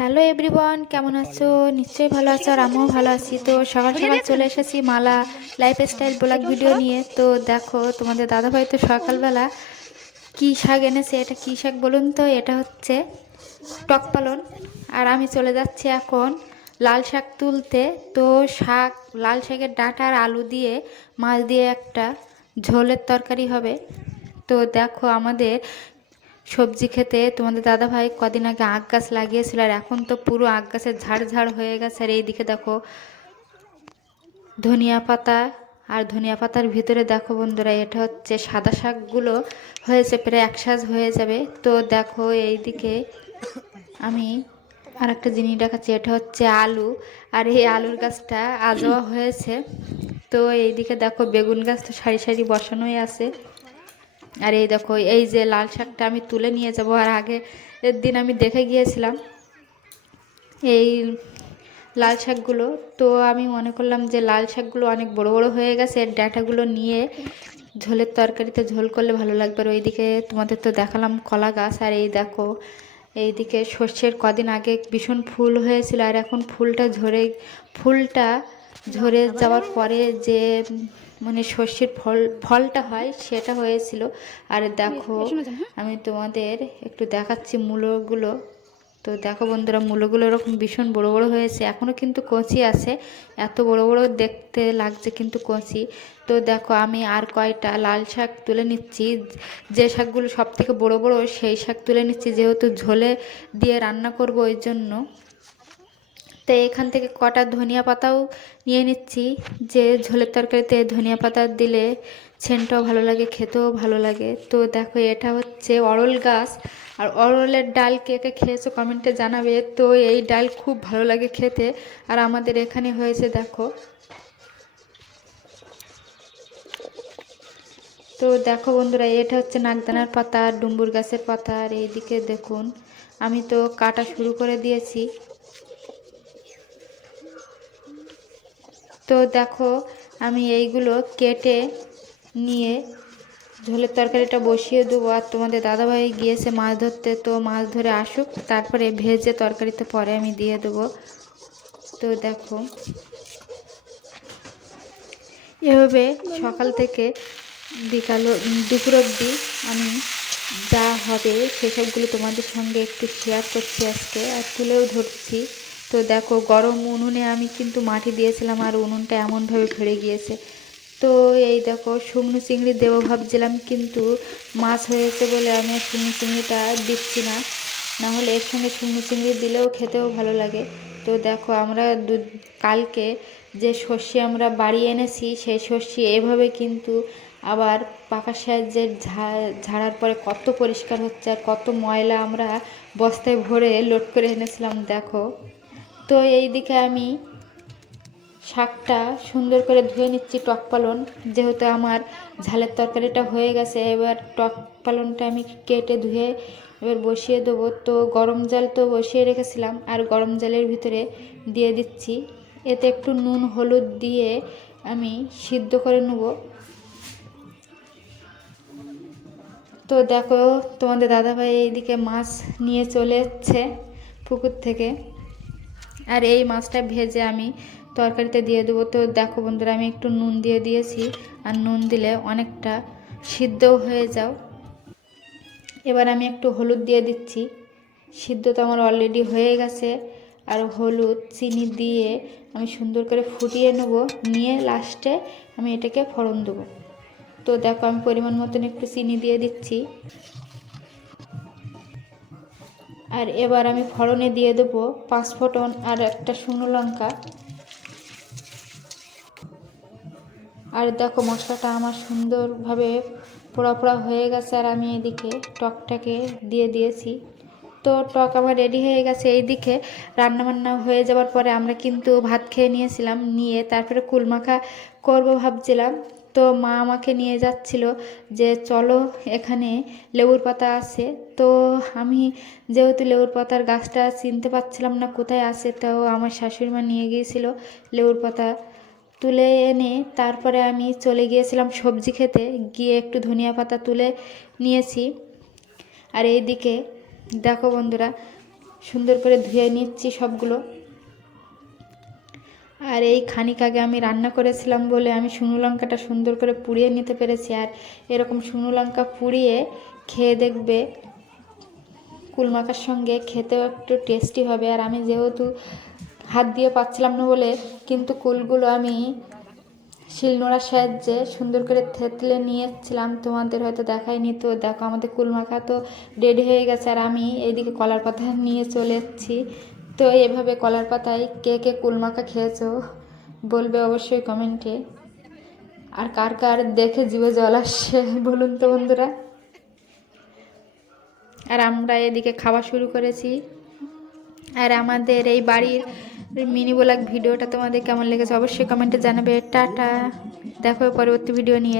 Hello everyone, কেমন আছো? নিশ্চয়ই ভালো আছো, আর আমিও ভালো আছি। তো সকাল সকাল চলে এসেছি মালা লাইফস্টাইল ব্লগ ভিডিও নিয়ে। তো দেখো, তোমাদের দাদাভাই তো সকালবেলা কী শাক এনেছে। এটা কী শাক বলুন তো? এটা হচ্ছে টক পালন। আর আমি চলে যাচ্ছি এখন লাল শাক তুলতে। তো শাক, লাল শাকের ডাঁটা আর আলু দিয়ে মাছ দিয়ে একটা ঝোলের তরকারি হবে। তো দেখো, আমাদের সবজি খেতে তোমাদের দাদাভাই কদিন আগে আখ গাছ লাগিয়েছিল, আর এখন তো পুরো আখ গাছের ঝাড় ঝাড় হয়ে গেছে। আর এইদিকে দেখো ধনিয়া পাতা, আর ধনিয়া পাতার ভিতরে দেখো বন্ধুরা, এটা হচ্ছে সাদা শাকগুলো হয়েছে, প্রায় এক সাজ হয়ে যাবে। তো দেখো এইদিকে আমি আর একটা জিনিস দেখাচ্ছি, এটা হচ্ছে আলু। আর এই আলুর গাছটা আজোয়া হয়েছে। তো এইদিকে দেখো বেগুন গাছ তো সারি সারি বসানোই আছে। আর এই দেখো, এই যে লাল শাকটা আমি তুলে নিয়ে যাব। আর আগে এর দিন আমি দেখে গিয়েছিলাম এই লাল শাকগুলো। তো আমি মনে করলাম যে লাল শাকগুলো অনেক বড় বড় হয়ে গেছে, এর ডাঁটাগুলো নিয়ে ঝোলের তরকারিতে ঝোল করলে ভালো লাগবে। আর ওইদিকে তোমাদের তো দেখালাম কলা গাছ। আর এই দেখো এইদিকে সর্ষের কদিন আগে ভীষণ ফুল হয়েছিল, আর এখন ফুলটা ঝরে যাওয়ার পরে যে মানে সর্ষের ফলটা হয় সেটা হয়েছিল। আর দেখো, আমি তোমাদের একটু দেখাচ্ছি মূলোগুলো। তো দেখো বন্ধুরা, মূলোগুলো এরকম ভীষণ বড় বড় হয়েছে, এখনও কিন্তু কচি আছে। এত বড় বড় দেখতে লাগছে কিন্তু কচি। তো দেখো, আমি আর কয়টা লাল শাক তুলে নিচ্ছি। যে শাকগুলো সব থেকে বড় বড় সেই শাক তুলে নিচ্ছি, যেহেতু ঝোলে দিয়ে রান্না করব ওই জন্য। তো এখান থেকে কটা ধনিয়া পাতাও নিয়ে নিচ্ছি, যে ঝোলের তরকারিতে ধনিয়া পাতা দিলে সেন্টটাও ভালো লাগে, খেতেও ভালো লাগে। তো দেখো, এটা হচ্ছে অরল গাছ। আর অরলের ডাল কে কে খেয়েছো কমেন্টে জানাবে। তো এই ডাল খুব ভালো লাগে খেতে। আর আমাদের এখানে হয়েছে দেখো। তো দেখো বন্ধুরা, এটা হচ্ছে নাগদানার পাতা আর ডুম্বুর গাছের পাতা। আর এইদিকে দেখুন, আমি তো কাটা শুরু করে দিয়েছি। তো দেখো, আমি এইগুলো কেটে নিয়ে ঝোলের তরকারিটা বসিয়ে দেবো। আর তোমাদের দাদাভাই গিয়েছে মাছ ধরতে, তো মাছ ধরে আসুক, তারপরে ভেজে তরকারিতে পরে আমি দিয়ে দেবো। তো দেখো, এভাবে সকাল থেকে বিকাল দুপুর অবধি আমি যা হবে সেসবগুলো তোমাদের সঙ্গে একটু শেয়ার করছি আজকে, আর তুলেও ধরছি। তো দেখো, গরম উনুনে আমি কিন্তু মাটি দিয়েছিলাম, আর উনুনটা এমনভাবে ধরে গিয়েছে। তো এই দেখো, শুকনো চিংড়ি দেবো ভাবছিলাম, কিন্তু মাছ হয়েছে বলে আমি আর শুকনো চিংড়িটা দিচ্ছি না। নাহলে এর সঙ্গে শুকনো চিংড়ি দিলেও খেতেও ভালো লাগে। তো দেখো, আমরা কালকে যে সর্ষে আমরা বাড়ি এনেছি, সেই সর্ষে এভাবে কিন্তু আবার পাকার সাহায্যে ঝাড়ার পরে কত পরিষ্কার হচ্ছে, আর কত ময়লা আমরা বস্তায় ভরে লোড করে এনেছিলাম দেখো। তো এই দিকে আমি শাকটা সুন্দর করে ধুয়ে নিচ্ছি, টক পালন, যেহেতু আমার ঝালের তরকারিটা হয়ে গেছে। এবার টক পালনটা আমি কেটে ধুয়ে এবার বসিয়ে দেবো। তো গরম জল তো বসিয়ে রেখেছিলাম, আর গরম জলের ভিতরে দিয়ে দিচ্ছি। এতে একটু নুন হলুদ দিয়ে আমি সিদ্ধ করে নেব। তো দেখো, তোমাদের দাদাভাই এইদিকে মাছ নিয়ে চলে যাচ্ছে পুকুর থেকে। আর এই মাছটা ভেজে আমি তরকারিতে দিয়ে দেবো। তো দেখো বন্ধুরা, আমি একটু নুন দিয়ে দিয়েছি, আর নুন দিলে অনেকটা সিদ্ধও হয়ে যাও। এবার আমি একটু হলুদ দিয়ে দিচ্ছি। সিদ্ধ তো আমার অলরেডি হয়ে গেছে। আর হলুদ চিনি দিয়ে আমি সুন্দর করে ফুটিয়ে নেব, নিয়ে লাস্টে আমি এটাকে ফোড়ন দেবো। তো দেখো, আমি পরিমাণ মতন একটু চিনি দিয়ে দিচ্ছি। আর এবার আমি ফোড়নে দিয়ে দেবো 5 ফোঁটন আর একটা শুকনো লঙ্কা। আর দেখো, মশলাটা আমার সুন্দরভাবে পোড়া পোড়া হয়ে গেছে, আর আমি এদিকে টকটাকে দিয়ে দিয়েছি। তো টক আমার রেডি হয়ে গেছে। এইদিকে রান্নাবান্না হয়ে যাওয়ার পরে আমরা কিন্তু ভাত খেয়ে নিয়েছিলাম, নিয়ে তারপরে কুলমাখা করব ভাবছিলাম। তো মা আমাকে নিয়ে যাচ্ছিল যে চলো, এখানে লেবুর পাতা আছে। তো আমি যেহেতু লেবুর পাতার গাছটা চিনতে পারছিলাম না কোথায় আছে, তো আমার শাশুড়ি মা নিয়ে গিয়েছিল লেবুর পাতা তুলে এনে। তারপরে আমি চলে গিয়েছিলাম সবজি খেতে, গিয়ে একটু ধনিয়া পাতা তুলে নিয়েছি। আর এইদিকে দেখো বন্ধুরা, সুন্দর করে ধুয়ে নিচ্ছি সবগুলো। আর এই খানিক আগে আমি রান্না করেছিলাম বলে আমি শুকনো লঙ্কাটা সুন্দর করে পুড়িয়ে নিতে পেরেছি। আর এরকম শুকনো লঙ্কা পুড়িয়ে খেয়ে দেখবে, কুল মাখার সঙ্গে খেতেও একটু টেস্টি হবে। আর আমি যেহেতু হাত দিয়ে পাচ্ছিলাম না বলে কিন্তু কুলগুলো আমি শিলনোড়ার সাহায্যে সুন্দর করে থেতলে নিয়েছিলাম, তোমাদের হয়তো দেখায়নি। তো দেখো আমাদের কুল মাখা তো রেডি হয়ে গেছে। আর আমি এইদিকে কলার পাতা নিয়ে চলে এসেছি। তো এভাবে কলার পাতায় কে কে কুল মাখা খেয়েছো বলবে অবশ্যই কমেন্টে। আর কার কার দেখে জিভে জল আসছে বলুন তো বন্ধুরা। আর আমরা এদিকে খাওয়া শুরু করেছি। আর আমাদের এই বাড়ির মিনি ব্লগ ভিডিওটা তোমাদের কেমন লেগেছে অবশ্যই কমেন্টে জানাবে। টাটা, দেখো পরবর্তী ভিডিও নিয়ে।